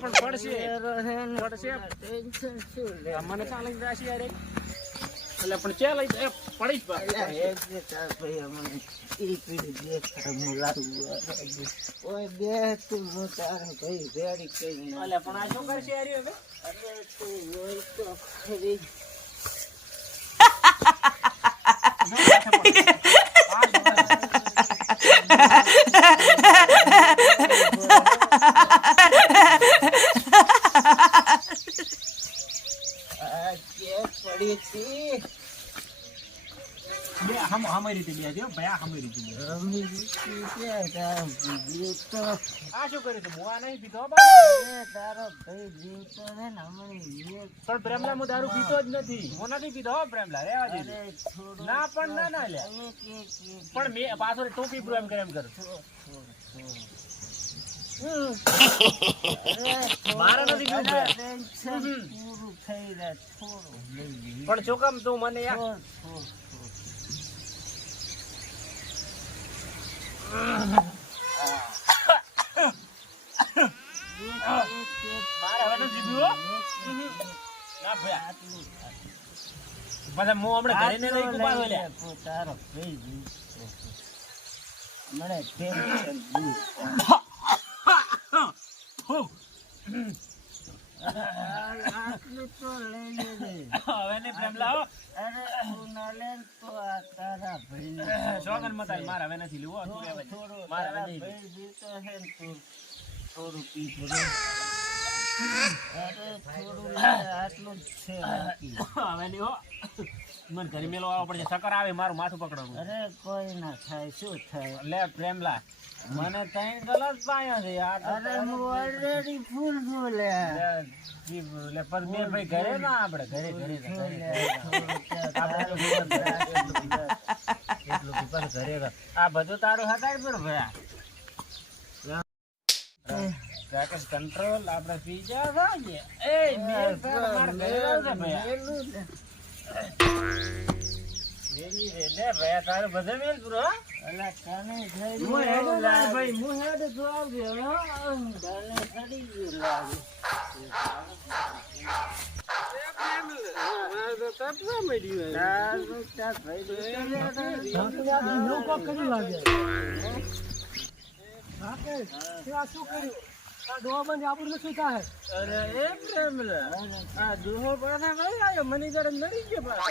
પણ પડશે પડશે ટેન્શન શું લે મને ક્યાં લઈને યાર એટલે પણ ક્યાં લઈ જાય? પીડી ભેડી પણ આ શું કરશે યાર હવે? તો ખરી આ જે પડી હતી બે હમ હમારી રીતે બે જો ભાઈ, આ હમારી રીતે બે. રમી દીધી છે. તારો જીવ તો આ શું કર્યું તું? હું નહીં પીતો તારો ભાઈ જીવતો ને હમણાં પણ પ્રેમલા હું દારૂ પીતો જ નથી. હું નથી પીતો પ્રેમલા રેવા દે ના, પણ ના ના એક પણ મેં પાછો ટોપી પ્રેમ કરે, એમ કર. પણ ચોકમ તું મને મારે ઘરે ને લઈ તો તારો ભાઈ મને ટેન્શન દૂર હું. આટલું તો લઈ લેજે હવે અરે આ તારા મતાલ મારે હવે નથી લેવું હો. તું થોડું મારે હવે નહીં ભાઈ જીવતો છે તું થોડું પીધું. મને ઘરે મેલો આવવો પડશે ચક્કર આવે મારું માથું પકડવાનું અરે કોઈ ના થાય શું થાય લે પ્રેમલા મને ત્રણ ગલાસ પાયો છે આ તો અરે હું ઓલરેડી ફૂલ છું લે લે, પણ મેં ભાઈ ઘરે ના આપણે ઘરે. આ બધું તારું હટાડ પર ભયા રાકેશ કંટ્રોલ આપણે પી જા ભાઈ એ મેલ મારે ઘરે છે મેલી રે લે ભયા તારે બધે મેલ પૂરો અલા, કાને જઈ હું હેડું લાગે. ભાઈ હું હેડું તો આવજે હો. ડાલે સડી ગયું લાગે. તારું તાર ભાઈ જીવતો લે. અરે એ પ્રેમલા આ દુહો પાછા કઈ આવ્યો? મને ઘરે મરી ગયો પાછો.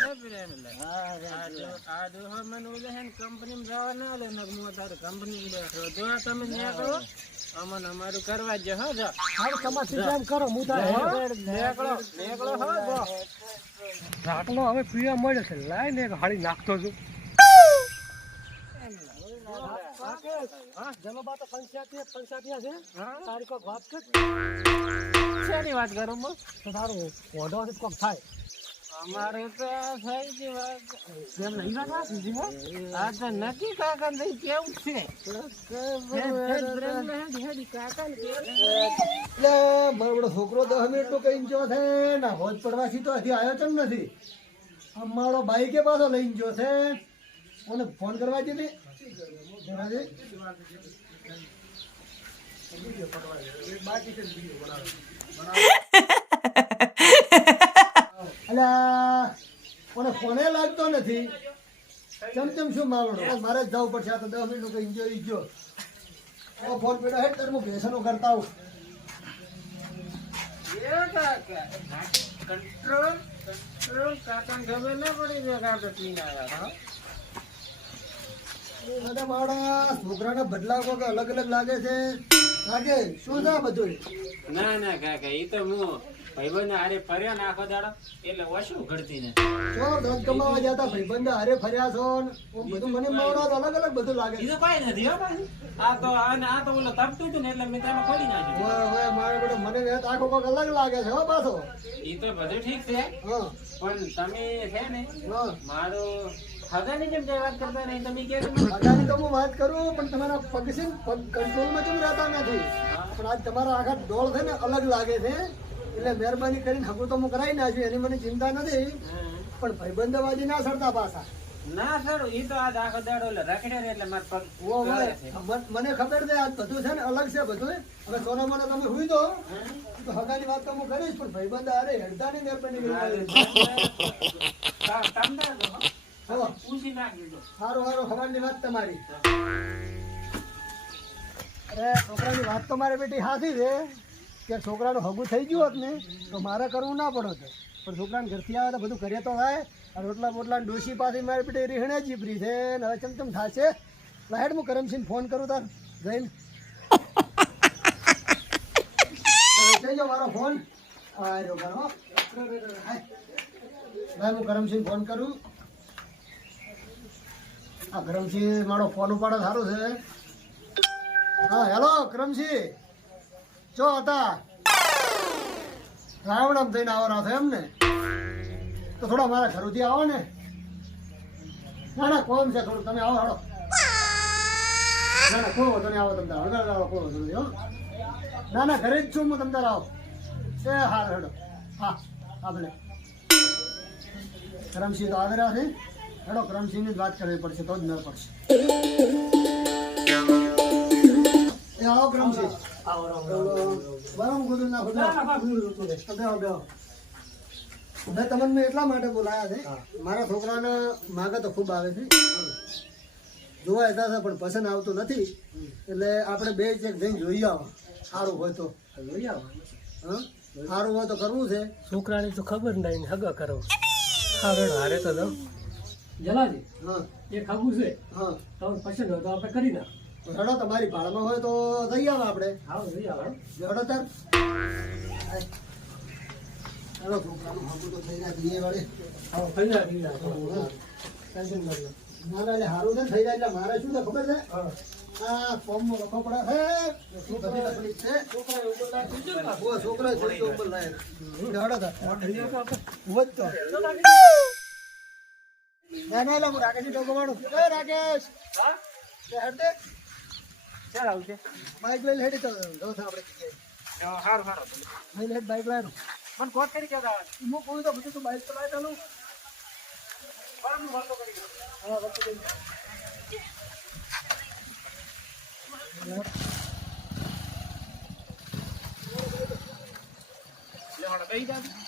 એ પ્રેમલા હા, રે, આ દુહો મને ઓલે હે ને કંપનીમાં જવા ના લે ને હું તારે કંપનીમાં બેઠો તો આ તમે ન્યા કરો અમને અમારું કરવા જ હો જો. નીકળો નીકળો હો જો. રાતનો હવે પીવા મળે છે. લાઈ ને એક હાળી નાખતો છું. હા જલોબા તો પંચાયતી પંચાયતી છે તારી વાત. કર શેની વાત કરું તો તારું થાય અમારે તો થઈ ગઈ વાત એમ નહીં રાખા સીધી આ તો નક્કી કાકા નહીં કેવું છે? એટલે મારો છોકરો દસ મિનિટ નો કઈ ગયો છે. ના હોજ પડવાથી તો હજી આવ્યો ચમ નથી. અમારો બાઈકે પાછો લઈને જો છે? મને ફોન કરવા દે. અલ્યા મને ફોને લાગતો નથી. ચમ ચમ શું માવડો મારે જ જવું પડશે. આ તો દસ મિનિટ નો ગયો. ઓ ફોન પેડો હેડ હું ભેસનો કરતા આવું. કંટ્રોલ કંટ્રોલ કાકા ખબર ના પડી જાય, કાકા પીને બધા માવડા છોકરાના બદલાવ કોક અલગ અલગ લાગે છે? લાગે? શું છે બધું? ના ના કાકા એ તો હું ભાઈબંધ હારે ફર્યો ને આખો દાડો એટલે ઓછું ઘડતી ને? જો ધન કમાવા જતા ભાઈબંધ હારે ફર્યા છો ને બધું મને માવડા અલગ અલગ બધું લાગે બીજું કઈ નથી હો આ તો અને આ તો ઓલો તપતું હતું ને એટલે મેં તેમાં ખોલી નાખ્યું. મારે બેટો મને વેત આખો કોક અલગ લાગે છે હો પાછો. એ તો બધું ઠીક છે. પણ તમે છે ને મારું ખગાની કેમ વાત કરતા નહીં તમે કે હગાની તો હું વાત કરું પણ તમારા પગ છે પગ કંટ્રોલમાં કેમ રહેતા નથી. પણ આજ તમારા આખા ડોળ છે ને અલગ લાગે છે. એટલે મહેરબાની કરીને હગું તો હું કરાવી નાખ્યું એની મને ચિંતા નથી. પણ ભાઈબંધવાજી ના સરતા પાછા. ના સર એ તો આજ આખો દાડો એટલે રખડે એટલે માર પગ. મન- ખબર છે આજ બધું છે ને અલગ છે બધું. હવે સોના મને તમે હુઈ દો. તો હગાની વાત તો હું કરીશ પણ ભાઈબંધ અરે હેડતાની મહેરબાની કરી તમને તો હારું હારું હવાની વાત તમારી. અરે છોકરાની વાત તો મારી બેટી સાચી છે. કે છોકરાનું હગું થઈ ગયું હોત ને તો મારે કરવું ના પડત પણ છોકરાને ઘરથી આવે તો બધું કરીએ તો થાય અને રોટલા બોટલા ડોસી પાસે મારી બેટી રીહણે જીપરી છે. ને હવે ચમચમ થશે. લાહેડ હું કરમસિંહ ફોન કરું તાર. જઈને. ગયો મારો ફોન. આ રહ્યો કરો ભાઈ હું કરમસિંહ ફોન કરું. આ કરમસિંહ મારો ફોન ઉપાડો, સારું છે. હા, હેલો કરમસિંહ ચો હતા? રાવણામ થઈને આવવાના છો એમ ને? તો થોડા મારા ઘરોથી આવો ને. ના ના, કોમ છે થોડું તમે આવો હાડો ના ના કોઈ વધુ આવો, તમે તાર. હળગાડ આવો કોઈ વધુ નહીં ના ના, ઘરે જ છું, હું તમે તાર આવો એ, હા, હેડો. હા હા, ભલે. કરમસિંહ તો આવી રહ્યા છે. હેડો ક્રમસિંહની જ વાત કરવી પડશે તો જ ન પડશે. એ આવો કરમસિંહ બરાબર બધું નાખો બેહો. બેહો મેં તમને એટલા માટે બોલાયા છે. મારા છોકરાને માગે તો ખૂબ આવે છે. જોવા હતા પણ પસંદ આવતું નથી. એટલે આપણે બે ચેક જઈને જોઈ આવો. સારું હોય તો. હા? સારું હોય તો કરવું છે. છોકરાની તો ખબર નહીં હગા કરો. હારે હારે તો દઉં જલાજી. હા. એ ખાવું છે. હા. તમને પસંદ હોય તો આપણે કરી ના તો તમારી ભાડમાં હોય તો જઈ આવે આપણે. આવો જઈ આવે. હેડો તાર. છોકરાનું હાથું તો થઈ વાળી. ટેન્શન ના લો. ના ના એટલે સારું છે થઈ જાય એટલે મારે શું છે ખબર છે? આ ફોર્મમાં લખવો પડે. હે શું બધી તકલીફ છે. ઓ છોકરા છે તો ઉપર તાર. તો. ના ના એટલે હું રાકેશ ટોકો મારું. એ રાકેશ! તે હેડ દે. ચાલ આવજે બાઈક લઈને હેડી તો જો આપણે જગ્યાએ. હારું હારું. લઈને હેડ બાઈક લાવ્યો મને કોટ કરી કેતા હું કોઈ તો બધું તું બાઈક ચલાવી ચાલું. હા વચ્ચે કઈ લેવાડો કઈ દાદી કઈ દાદી